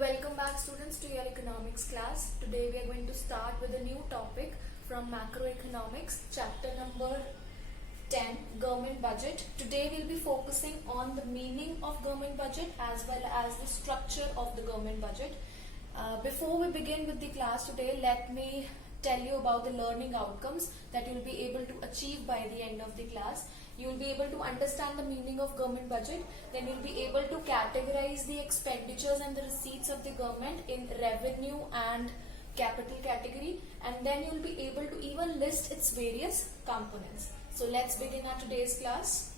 Welcome back students to your economics class. Today we are going to start with a new topic from macroeconomics, chapter number 10, government budget. Today we'll be focusing on the meaning of government budget as well as the structure of the government budget. Before we begin with the class today, let me tell you about the learning outcomes that you'll be able to achieve by the end of the class. You'll be able to understand the meaning of government budget, then you'll be able to categorize the expenditures and the receipts of the government in revenue and capital category, and then you'll be able to even list its various components. So let's begin our today's class.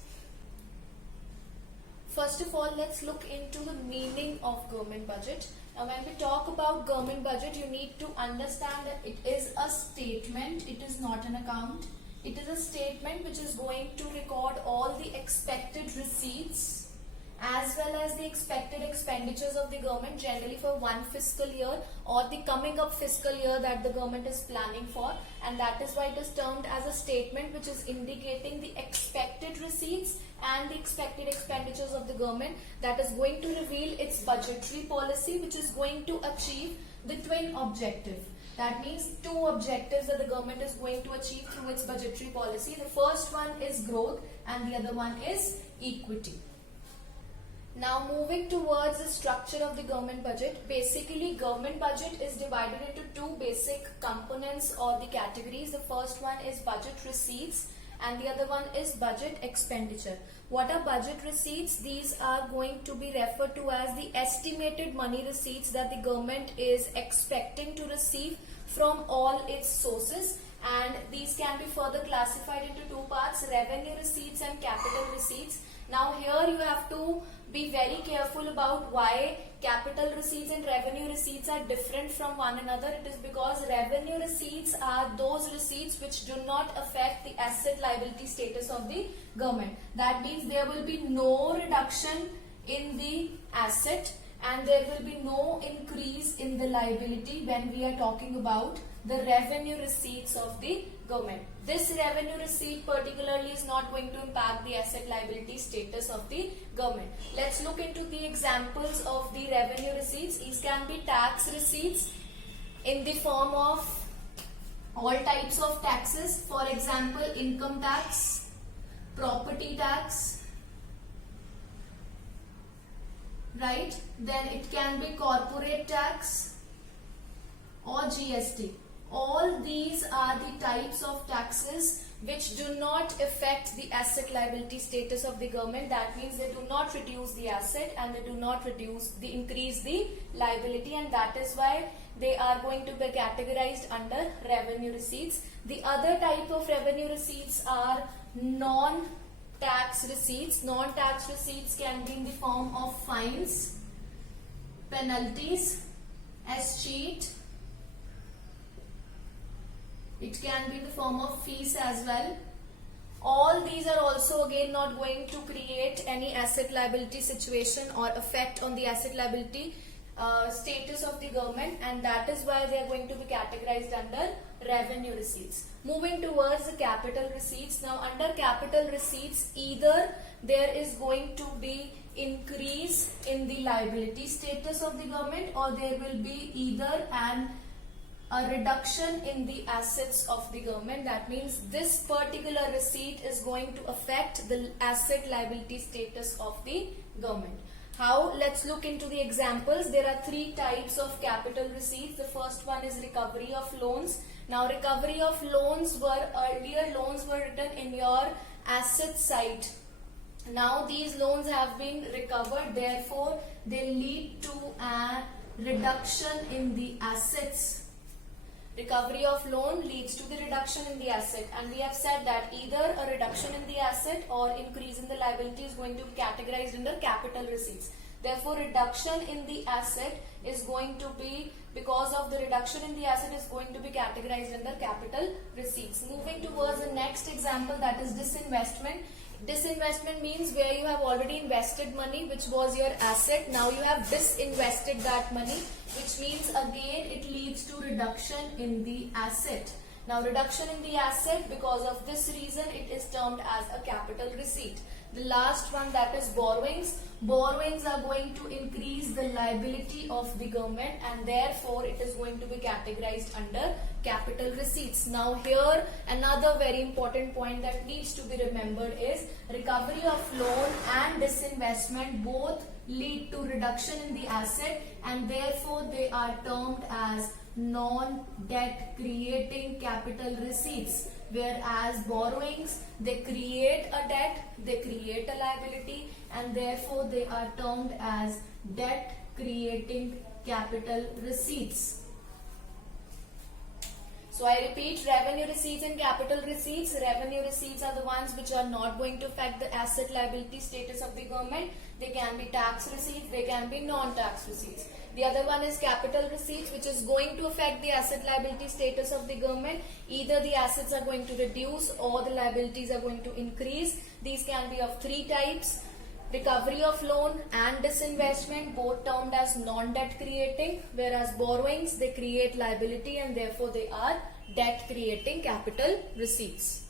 First of all, let's look into the meaning of government budget. Now when we talk about government budget, you need to understand that it is a statement, it is not an account. It is a statement which is going to record all the expected receipts as well as the expected expenditures of the government generally for one fiscal year or the coming up fiscal year that the government is planning for, and that is why it is termed as a statement which is indicating the expected receipts and the expected expenditures of the government that is going to reveal its budgetary policy, which is going to achieve the twin objective. That means two objectives that the government is going to achieve through its budgetary policy. The first one is growth and the other one is equity. Now moving towards the structure of the government budget, basically government budget is divided into two basic components or the categories. The first one is budget receipts and the other one is budget expenditure. What are budget receipts? These are going to be referred to as the estimated money receipts that the government is expecting to receive from all its sources, and these can be further classified into two parts: revenue receipts and capital receipts. Now here you have to be very careful about why capital receipts and revenue receipts are different from one another. It is because revenue receipts are those receipts which do not affect the asset liability status of the government. That means there will be no reduction in the asset and there will be no increase in the liability when we are talking about the revenue receipts of the government. This revenue receipt particularly is not going to impact the asset liability status of the government. Let's look into the examples of the revenue receipts. These can be tax receipts in the form of all types of taxes. For example, income tax, property tax, right? Then it can be corporate tax or GST. All these are the types of taxes which do not affect the asset liability status of the government. That means they do not reduce the asset and they do not increase the liability, and that is why they are going to be categorized under revenue receipts. The other type of revenue receipts are non-tax receipts. Non-tax receipts can be in the form of fines, penalties, escheat. It can be in the form of fees as well. All these are also again not going to create any asset liability situation or effect on the asset liability status of the government, and that is why they are going to be categorized under revenue receipts. Moving towards the capital receipts. Now under capital receipts, either there is going to be increase in the liability status of the government or there will be either a reduction in the assets of the government. That means this particular receipt is going to affect the asset liability status of the government. How? Let's look into the examples. There are three types of capital receipts. The first one is recovery of loans. Now recovery of loans were earlier loans were written in your asset side. Now these loans have been recovered, therefore they lead to a reduction in the assets. Recovery of loan leads to the reduction in the asset, and we have said that either a reduction in the asset or increase in the liability is going to be categorized under capital receipts. Therefore, reduction in the asset is going to be, because of the reduction in the asset, is going to be categorized under capital receipts. Moving towards the next example, that is disinvestment. Disinvestment means where you have already invested money which was your asset. Now you have disinvested that money, which means again it leads to reduction in the asset. Now reduction in the asset, because of this reason it is termed as a capital receipt. The last one, that is borrowings. Borrowings are going to increase is the liability of the government, and therefore it is going to be categorized under capital receipts. Now here another very important point that needs to be remembered is recovery of loan and disinvestment both lead to reduction in the asset, and therefore they are termed as non-debt creating capital receipts. Whereas borrowings, they create a debt, they create a liability, and therefore they are termed as debt creating capital receipts. So I repeat, revenue receipts and capital receipts. Revenue receipts are the ones which are not going to affect the asset liability status of the government. They can be tax receipts, they can be non-tax receipts. The other one is capital receipts, which is going to affect the asset liability status of the government. Either the assets are going to reduce or the liabilities are going to increase. These can be of three types. Recovery of loan and disinvestment, both termed as non-debt creating, whereas borrowings, they create liability and therefore they are debt creating capital receipts.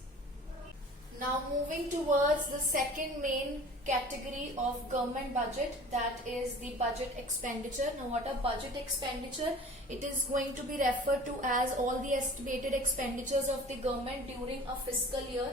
Now moving towards the second main category of government budget, that is the budget expenditure. Now what are budget expenditure? It is going to be referred to as all the estimated expenditures of the government during a fiscal year.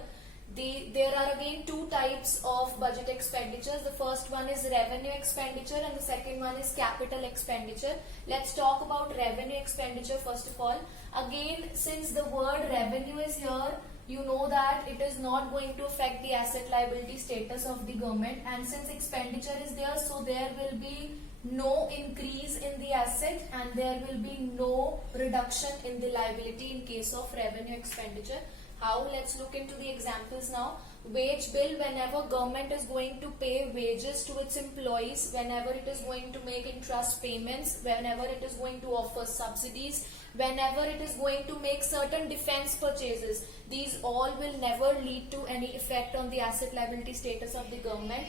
There are again two types of budget expenditures. The first one is revenue expenditure and the second one is capital expenditure. Let's talk about revenue expenditure first of all. Again, since the word revenue is here, you know that it is not going to affect the asset liability status of the government, and since expenditure is there, so there will be no increase in the asset and there will be no reduction in the liability in case of revenue expenditure. How? Let's look into the examples now. Wage bill, whenever government is going to pay wages to its employees, whenever it is going to make interest payments, whenever it is going to offer subsidies, whenever it is going to make certain defense purchases, these all will never lead to any effect on the asset liability status of the government,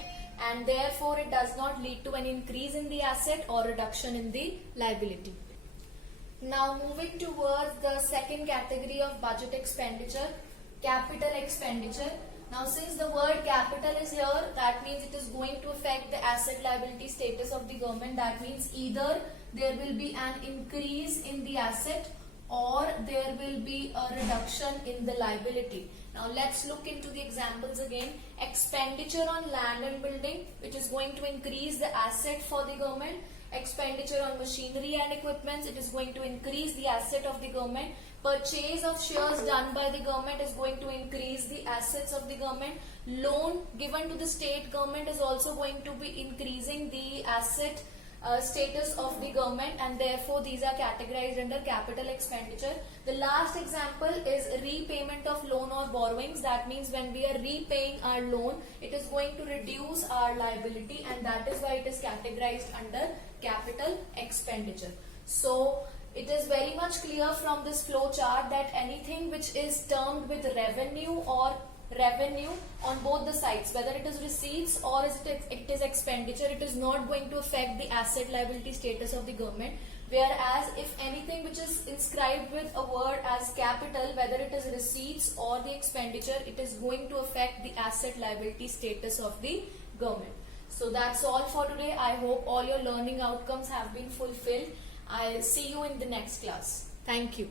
and therefore it does not lead to an increase in the asset or reduction in the liability. Now moving towards the second category of budget expenditure, capital expenditure. Now since the word capital is here, that means it is going to affect the asset liability status of the government. That means either there will be an increase in the asset or there will be a reduction in the liability. Now let's look into the examples again. Expenditure on land and building, which is going to increase the asset for the government. Expenditure on machinery and equipment, it is going to increase the asset of the government. Purchase of shares done by the government is going to increase the assets of the government. Loan given to the state government is also going to be increasing the asset status of the government, and therefore these are categorized under capital expenditure. The last example is repayment of loan or borrowings. That means when we are repaying our loan, it is going to reduce our liability, and that is why it is categorized under capital expenditure. So it is very much clear from this flow chart that anything which is termed with revenue or revenue on both the sides, whether it is receipts or it is expenditure, it is not going to affect the asset liability status of the government. Whereas if anything which is inscribed with a word as capital, whether it is receipts or the expenditure, it is going to affect the asset liability status of the government. So that's all for today. I hope all your learning outcomes have been fulfilled. I'll see you in the next class. Thank you.